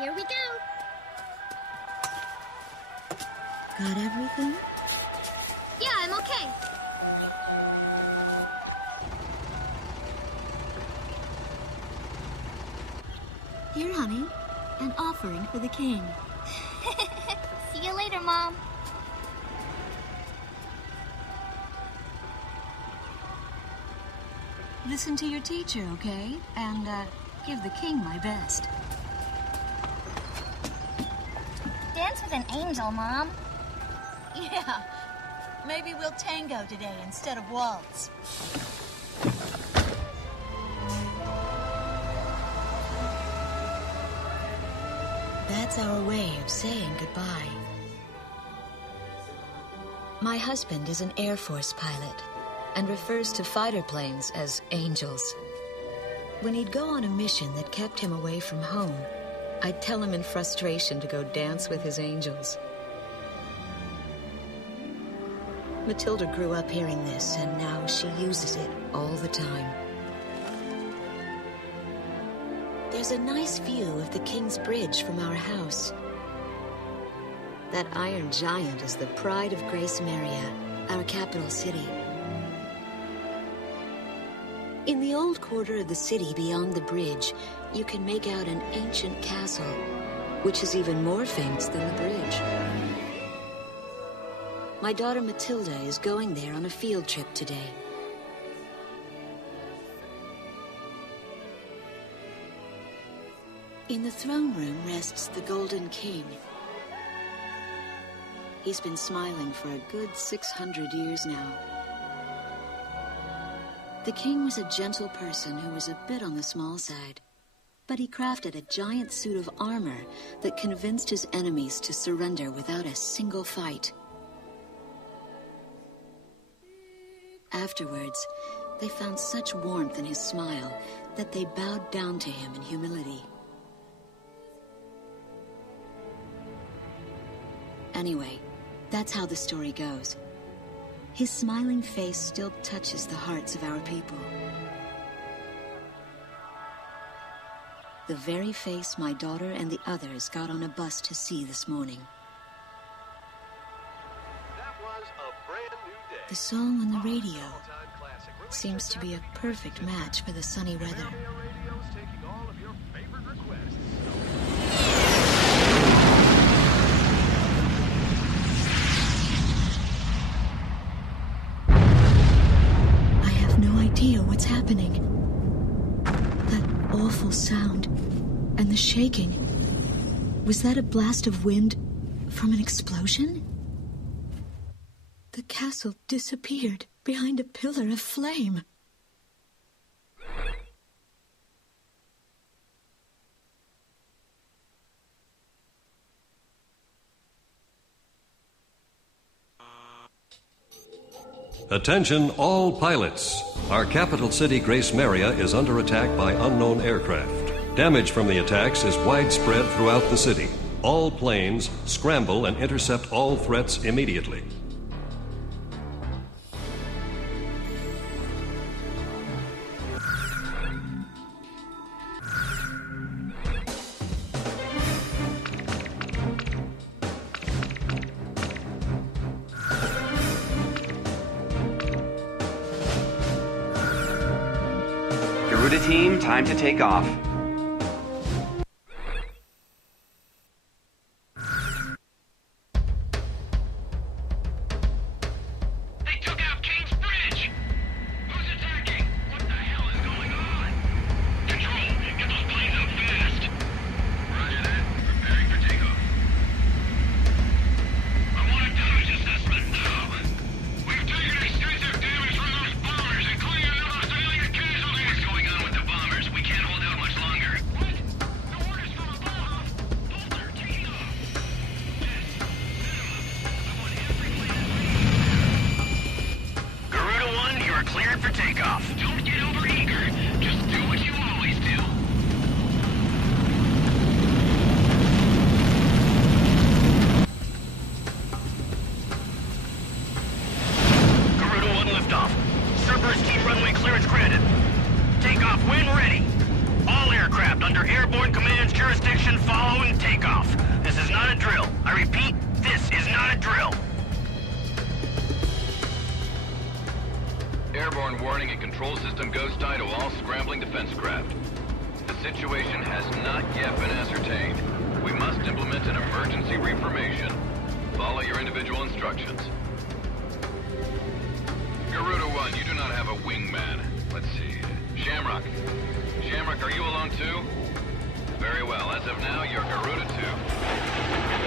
Here we go. Got everything? Yeah, I'm okay. Here, honey. An offering for the king. See you later, Mom. Listen to your teacher, okay? And, give the king my best. Dance with an angel, Mom. Yeah. Maybe we'll tango today instead of waltz. That's our way of saying goodbye. My husband is an Air Force pilot and refers to fighter planes as angels. When he'd go on a mission that kept him away from home, I'd tell him in frustration to go dance with his angels. Matilda grew up hearing this, and now she uses it all the time. There's a nice view of the King's Bridge from our house. That iron giant is the pride of Grace Maria, our capital city. In the old quarter of the city beyond the bridge, you can make out an ancient castle, which is even more famous than the bridge. My daughter Matilda is going there on a field trip today. In the throne room rests the Golden King. He's been smiling for a good 600 years now. The king was a gentle person who was a bit on the small side, but he crafted a giant suit of armor that convinced his enemies to surrender without a single fight. Afterwards, they found such warmth in his smile that they bowed down to him in humility. Anyway, that's how the story goes. His smiling face still touches the hearts of our people. The very face my daughter and the others got on a bus to see this morning. That was a brand new day. The song on the radio seems to be a perfect match for the sunny weather. Radio's taking all of your favorite requests. I have no idea what's happening. That awful sound and the shaking. Was that a blast of wind from an explosion? The castle disappeared behind a pillar of flame. Attention all pilots. Our capital city, Grace Maria, is under attack by unknown aircraft. Damage from the attacks is widespread throughout the city. All planes scramble and intercept all threats immediately. Garuda team, time to take off. They took out King's Bridge! Who's attacking? What the hell is going on? Control, get those planes up fast. Roger that. Preparing for takeoff. I want a damage assessment now. We've taken extensive damage from those bombers, including a number of civilian casualties. What's going on with the bombers? We can't hold out much longer. airborne warning and control system ghost eye to all scrambling defense craft. The situation has not yet been ascertained. We must implement an emergency reformation. Follow your individual instructions. Garuda 1, you do not have a wingman. Let's see. Shamrock. Shamrock, are you alone too? Very well. As of now, you're Garuda 2.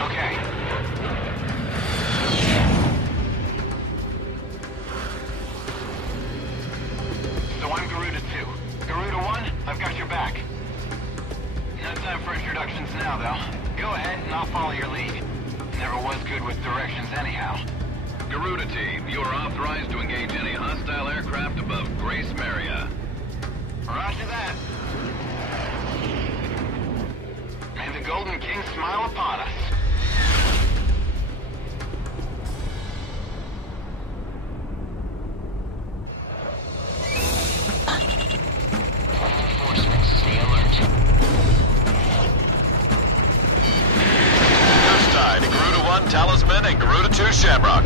Okay. So I'm Garuda 2. Garuda 1, I've got your back. No time for introductions now, though. Go ahead and I'll follow your lead. Never was good with directions anyhow. Garuda Team, you are authorized to engage any hostile aircraft above Grace Maria. Roger that. May the Golden King smile upon us. Reinforcements, stay alert. Ghost Eye to Garuda 1 Talisman and Garuda 2 Shamrock.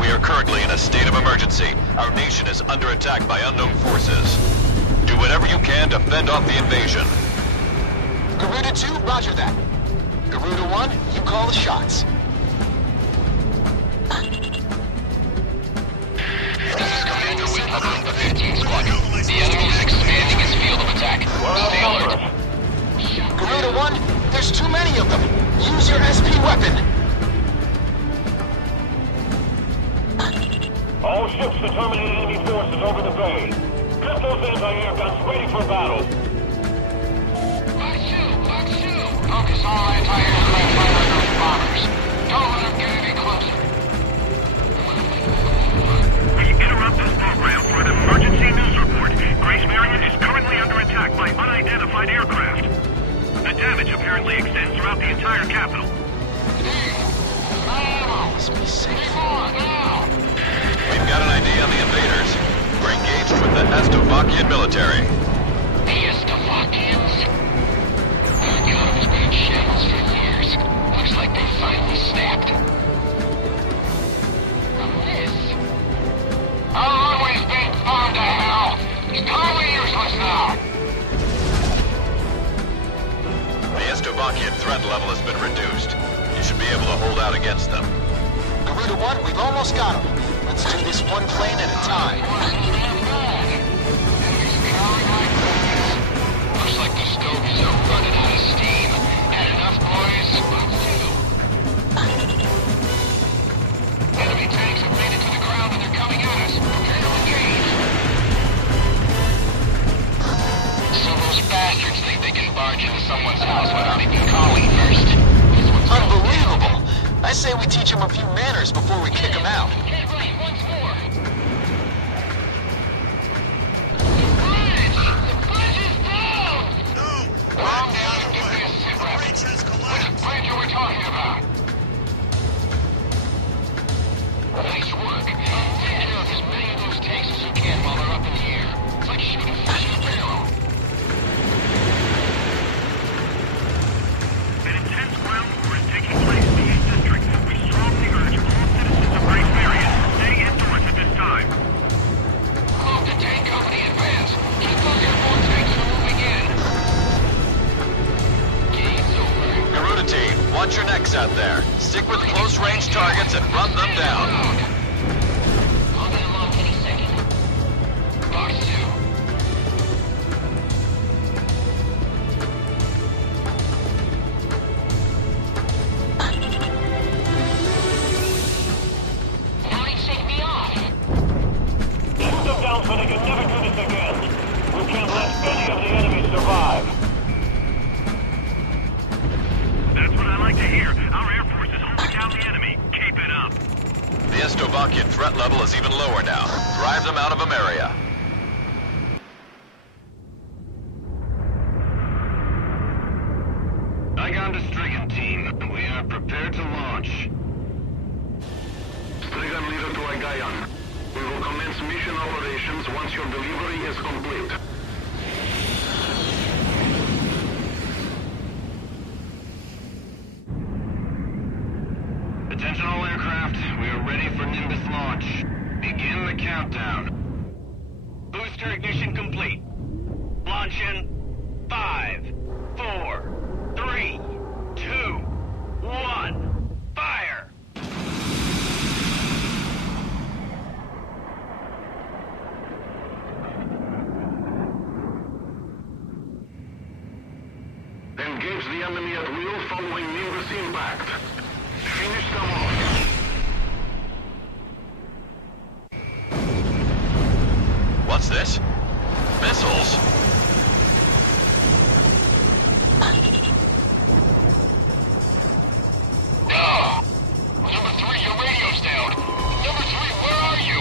We are currently in a state of emergency. Our nation is under attack by unknown forces. Do whatever you can to fend off the invasion. Garuda 2, roger that. Garuda 1, you call the shots. This is Commander Whitlock of the 15th Squadron. The enemy is expanding his field of attack. Stay alert. Garuda 1, there's too many of them. Use your SP weapon. All ships to terminate enemy forces over the bay. Get those anti-air guns ready for battle. Focus all anti-aircraft fire on those bombers. Don't let them get any closer. We interrupt this program for an emergency news report. Grace Maria is currently under attack by unidentified aircraft. The damage apparently extends throughout the entire capital. Must be safe. Now! We've got an ID on the invaders. We're engaged with the Estovakian military. The Estovakians? Their economy's been in shambles for years. Looks like they finally snapped. This? Our runway's being farmed to hell. It's totally useless now. The Estovakian threat level has been reduced. You should be able to hold out against them. Garuda 1, we've almost got them. Let's do this one plane at a time. Looks like the stogies are running out of steam. Had enough, boys? Enemy tanks have made it to the ground and they're coming at us. Prepare to engage. So those bastards think they can barge into someone's house without even calling first. Unbelievable! I say we teach them a few manners before we kick them out. Once more. The bridge is down! No! Calm down and give me a sit rep. Which bridge are we talking about? Nice work. Take care of as many of those tanks as you can while they're up in the air. It's like shooting fish in a barrel. An intense ground war is taking place in the East District. We strongly urge all citizens of Grace Maria to stay indoors at this time. Move the tank company advance. Keep those airborne tanks from moving in. Game's over. Garuda Team, watch your necks out there. Stick with close-range targets and run them down. I'll be along any second. Box 2. Now you shake me off. Shoot them down so they can never do this again. We can't let any of the enemy survive. That's what I like to hear. Our Air Force is holding down the enemy. Keep it up. The Estovakian threat level is even lower now. Drive them out of Ameria. Igon to Strigan Team. We are prepared to launch. Strigan leader to Igayan. We will commence mission operations once your delivery is complete. Attention all aircraft. We are ready for Nimbus launch. Begin the countdown. Booster ignition complete. Launch in 5, 4, 3, 2, 1. Fire! Engage the enemy at will following Nimbus impact. Finish them off. What's this? Missiles? Number 3, your radio's down. Number 3, where are you?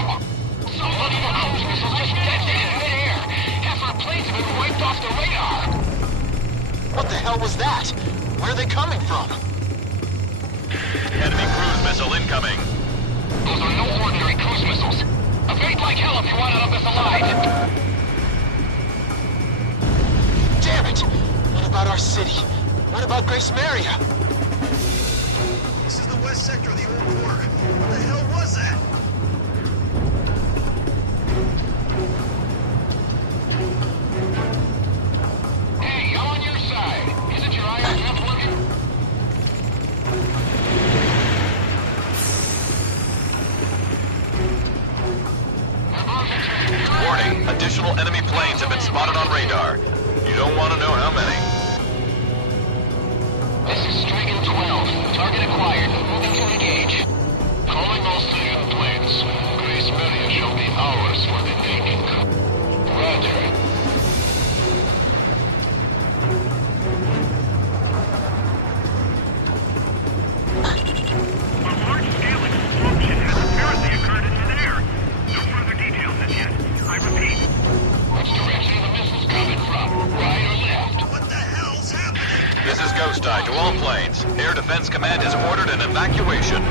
Somebody in the cruise missile just detonated in midair. Half our planes have been wiped off the radar. What the hell was that? Where are they coming from? Enemy cruise missile incoming. Those are no ordinary cruise missiles. Evade like hell if you want out of this alive. Damn it! What about our city? What about Grace Maria? This is the west sector of the old quarter. What the hell was that? Hey, I'm on your side. Isn't your IRF working? Warning, additional enemy planes have been spotted on radar. You don't want to know how many. This is Strigan 12. Target acquired. Moving to engage. Calling all civilian planes. Grace Maria shall be ours for the taking. Roger. A large-scale explosion has apparently occurred in midair. No further details as yet. I repeat. Which direction are the missiles coming from? Right or left? What the hell's happening? This is Ghost Eye to all planes. Air Defense Command has ordered an evacuation.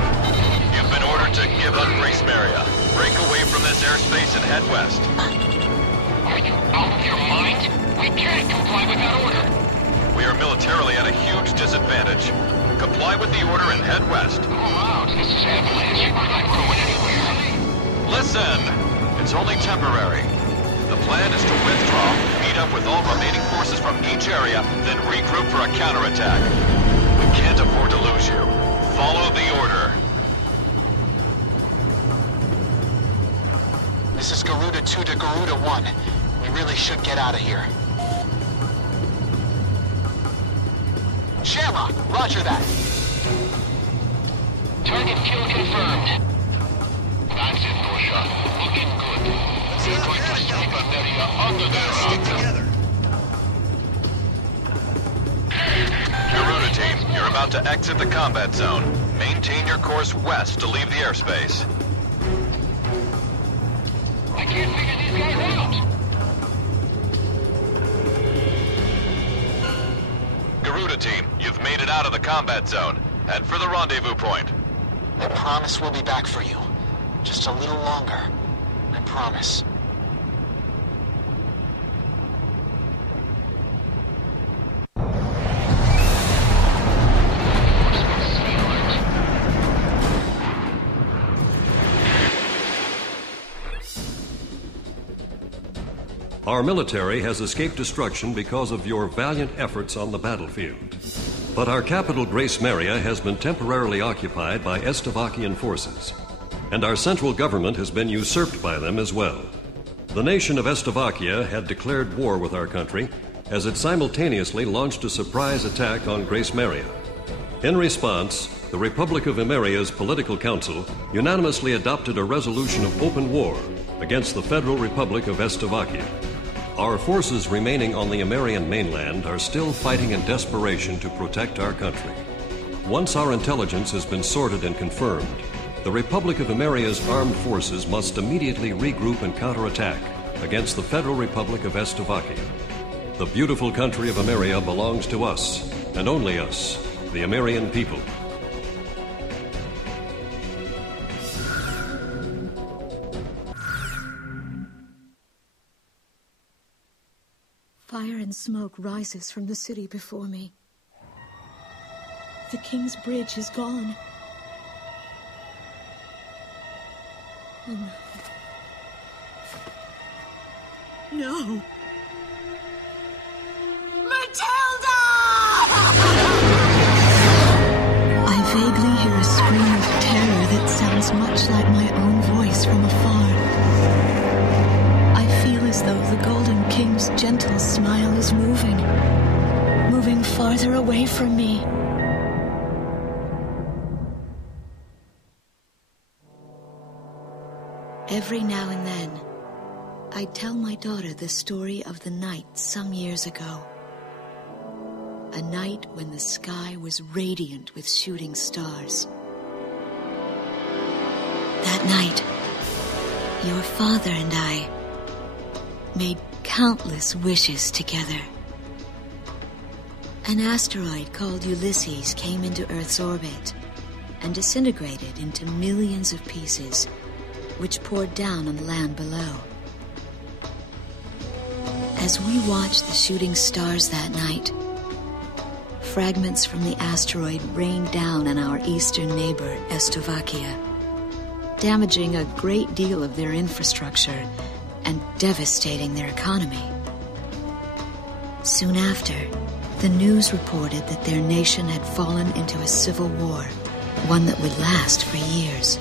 You've been ordered to give up Grace Maria. Break away from this airspace and head west. Are you out of your mind? We can't comply with that order. We are militarily at a huge disadvantage. Comply with the order and head west. Move out. This is Avalanche. We're not going anywhere. Listen! It's only temporary. The plan is to withdraw, meet up with all remaining forces from each area, then regroup for a counterattack. We can't afford to lose you. Follow the order. This is Garuda 2 to Garuda 1. We really should get out of here. Shamrock, roger that. Target kill confirmed. That's it, Pusha. Looking good. We're going to sweep an area under their Together. Garuda team, you're about to exit the combat zone. Maintain your course west to leave the airspace. I can't figure these guys out. Garuda team, you've made it out of the combat zone. Head for the rendezvous point. I promise we'll be back for you. Just a little longer. I promise. Our military has escaped destruction because of your valiant efforts on the battlefield. But our capital, Grace Maria, has been temporarily occupied by Estavakian forces, and our central government has been usurped by them as well. The nation of Estavakia had declared war with our country as it simultaneously launched a surprise attack on Grace Maria. In response, the Republic of Emeria's Political Council unanimously adopted a resolution of open war against the Federal Republic of Estavakia. Our forces remaining on the Emerian mainland are still fighting in desperation to protect our country. Once our intelligence has been sorted and confirmed, the Republic of Emeria's armed forces must immediately regroup and counterattack against the Federal Republic of Estavakia. The beautiful country of Emeria belongs to us, and only us, the Emerian people. Fire and smoke rises from the city before me. The King's Bridge is gone. Oh no. No. I vaguely hear a scream of terror that sounds much like my own voice from afar. I feel as though the Golden King's gentle smile is moving farther away from me. Every now and then, I tell my daughter the story of the night some years ago. A night when the sky was radiant with shooting stars. That night, your father and I made countless wishes together. An asteroid called Ulysses came into Earth's orbit and disintegrated into millions of pieces, which poured down on the land below. As we watched the shooting stars that night, fragments from the asteroid rained down on our eastern neighbor, Estovakia, damaging a great deal of their infrastructure and devastating their economy. Soon after, the news reported that their nation had fallen into a civil war, one that would last for years.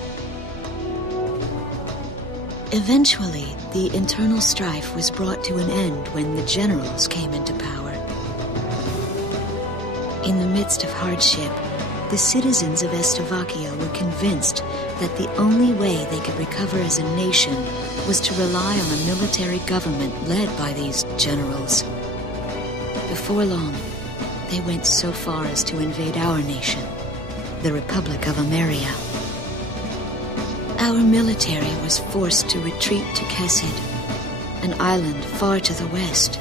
Eventually, the internal strife was brought to an end when the generals came into power. In the midst of hardship, the citizens of Estovakia were convinced that the only way they could recover as a nation was to rely on a military government led by these generals. Before long, they went so far as to invade our nation, the Republic of Ameria. Our military was forced to retreat to Kesid, an island far to the west.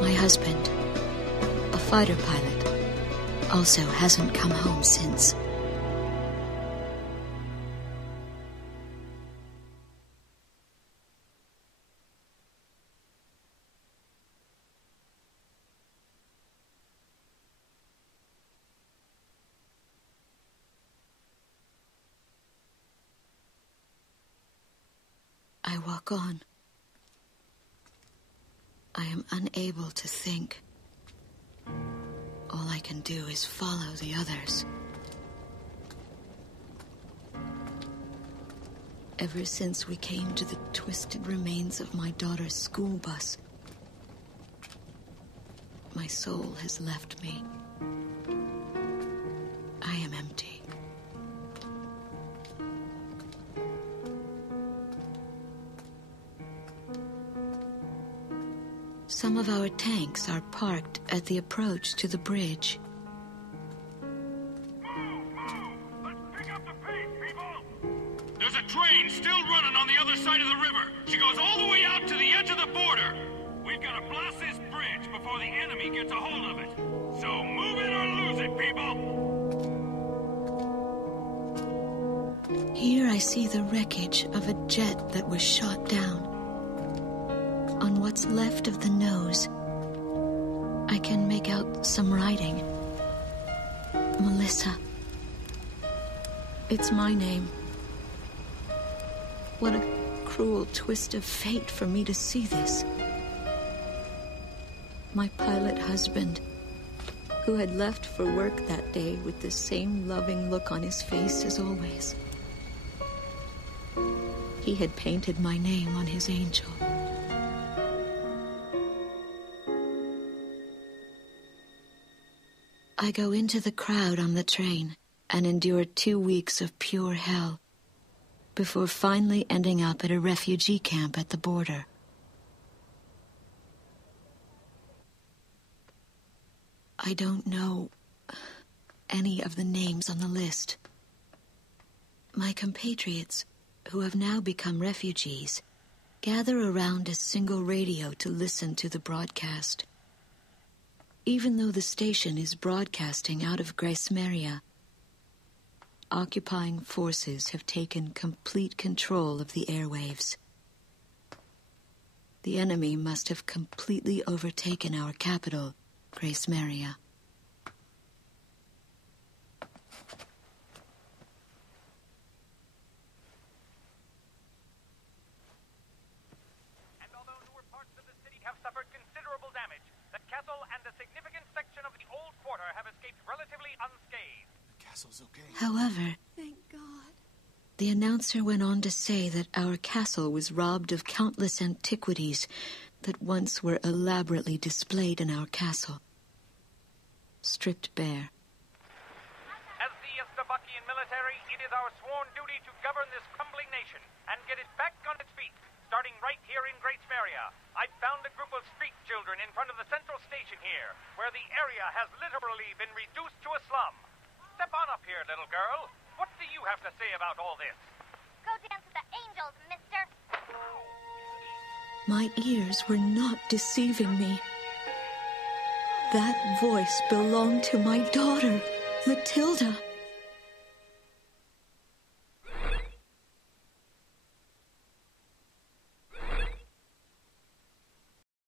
My husband, a fighter pilot, also hasn't come home since. I walk on. I am unable to think. All I can do is follow the others. Ever since we came to the twisted remains of my daughter's school bus, my soul has left me. I am empty. Some of our tanks are parked at the approach to the bridge. Let's pick up the pace, people! There's a train still running on the other side of the river. She goes all the way out to the edge of the border. We've got to blast this bridge before the enemy gets a hold of it. So move it or lose it, people! Here I see the wreckage of a jet that was shot down. On what's left of the nose, I can make out some writing. Melissa. It's my name. What a cruel twist of fate for me to see this. My pilot husband, who had left for work that day with the same loving look on his face as always. He had painted my name on his angel. I go into the crowd on the train and endure 2 weeks of pure hell before finally ending up at a refugee camp at the border. I don't know any of the names on the list. My compatriots, who have now become refugees, gather around a single radio to listen to the broadcast. Even though the station is broadcasting out of Grace Maria, occupying forces have taken complete control of the airwaves. The enemy must have completely overtaken our capital, Grace Maria. unscathed. The castle's okay. However, Thank God. the announcer went on to say that our castle was robbed of countless antiquities that once were elaborately displayed in our castle. Stripped bare. As the Estabakian military, it is our sworn duty to govern this crumbling nation and get it back on its feet, starting right here in Great Smeria. I found a group of street children in front of the central station here, where the area has literally been reduced to a slum. Step on up here, little girl. What do you have to say about all this? Go dance with the angels, mister. My ears were not deceiving me. That voice belonged to my daughter, Matilda.